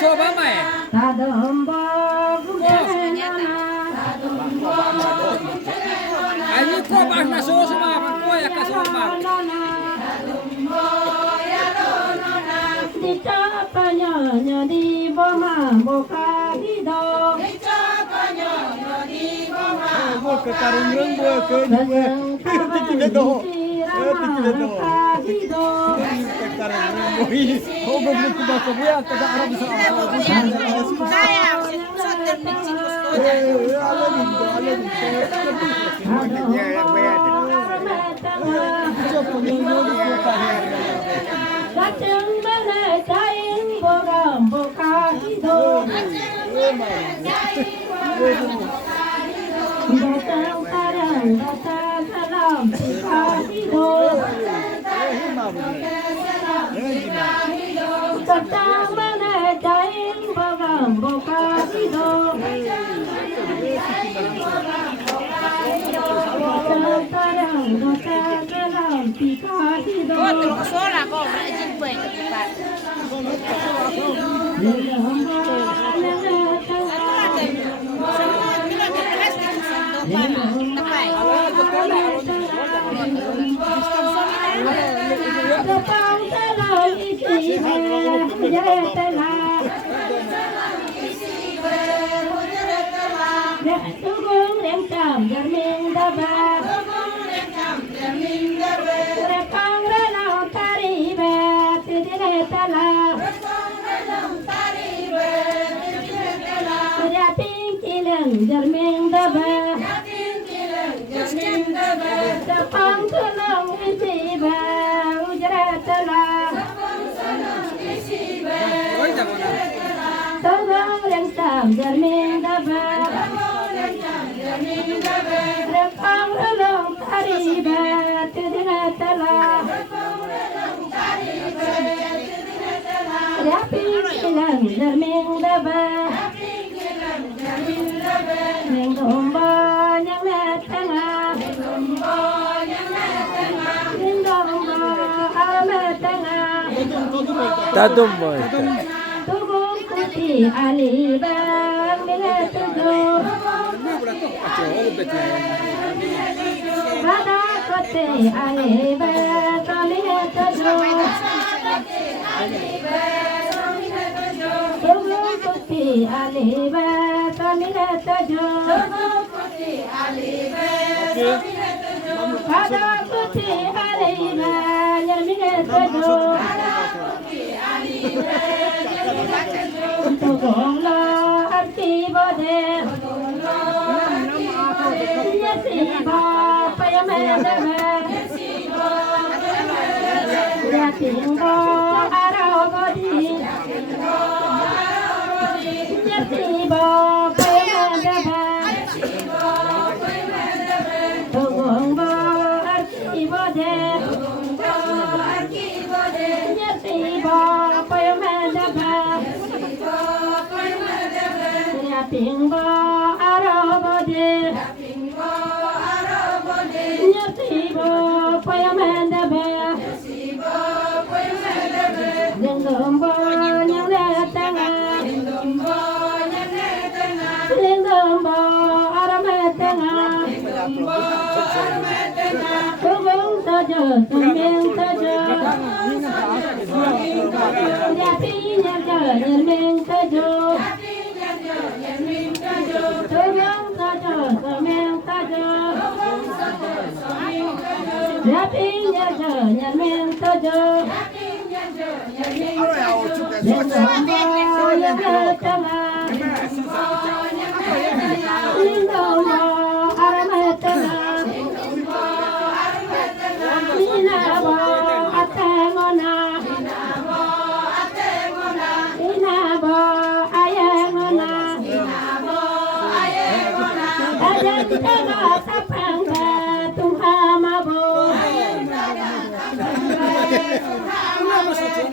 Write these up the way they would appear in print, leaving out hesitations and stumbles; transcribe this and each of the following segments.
soba mai. Ai ni ko ba na so sama pa ko ya ka so ma. Đi cho pa nhỏ nhỏ đi bo ma bo ka đi do. Mo ke karung reng bo ke tikile do. Tikile do. Ke karung reng bo hi. Ho bo ku ba ko ya ka Arab sa. Kaya, sudah mixing gusto. Datang mana kain boram boka hidup. Datang sarang datang salam boka hidup. Datang mana kain boram boka hidup. Datang sarang datang salam boka hidup. Otro sola compra e 50 baht. Jarming daba, tapang tulong isiba, ujaratala. Oi ta bona. Tolong rengsam jarming daba, tapang tulong tariba, tudiratala. Yaping silang jarming daba. Neng domba yang letengah, neng domba alat tengah. Tadum boy. Tubuh putih alibang bila tujuh. Ada putih alibang bila tujuh. Tubuh putih alibang bila tujuh. Ada putih alibang yang bila tujuh. Tugonglah arti bodeh, yasiba payamedeh, yatimbo arabodi, yasiba payamedeh, tugonglah arti bodeh, yasiba payamedeh. Yatimbo arabode, yasibo payamedebe, lingombo yang letengah, lingombo arametengah, tugong saja, tuming saja, yapinya jerming saja. Tugong saja, tuming saja, yapinya jerming saja. Lingombo yang letengah, lingombo arametengah, inabo atengona, inabo ayengona, ajan tengah tapangga tunghamabo.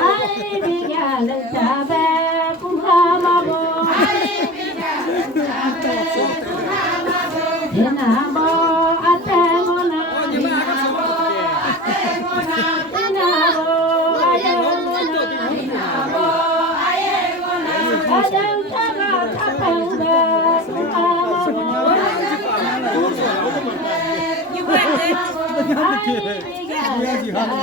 Ai bigalan tabe 해야지 하는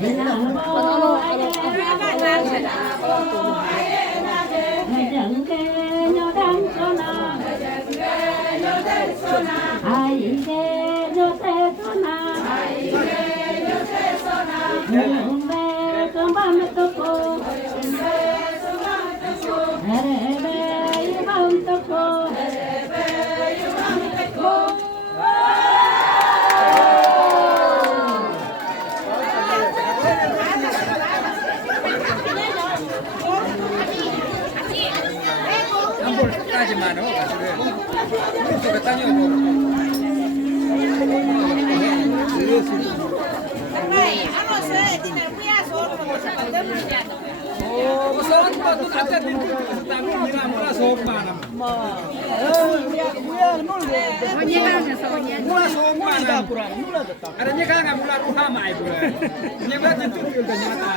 Dinamo 아이게 요새서나 눈배 금밤에 떴고 에레베 이밤 떴고 한볼까지만 가지고 저거 땅이고. Pesawat itu ada di tapi murah sopa nama. Murah sopa nama. Adanya kan nggak murah rumah mai pula. Nyebat itu ternyata.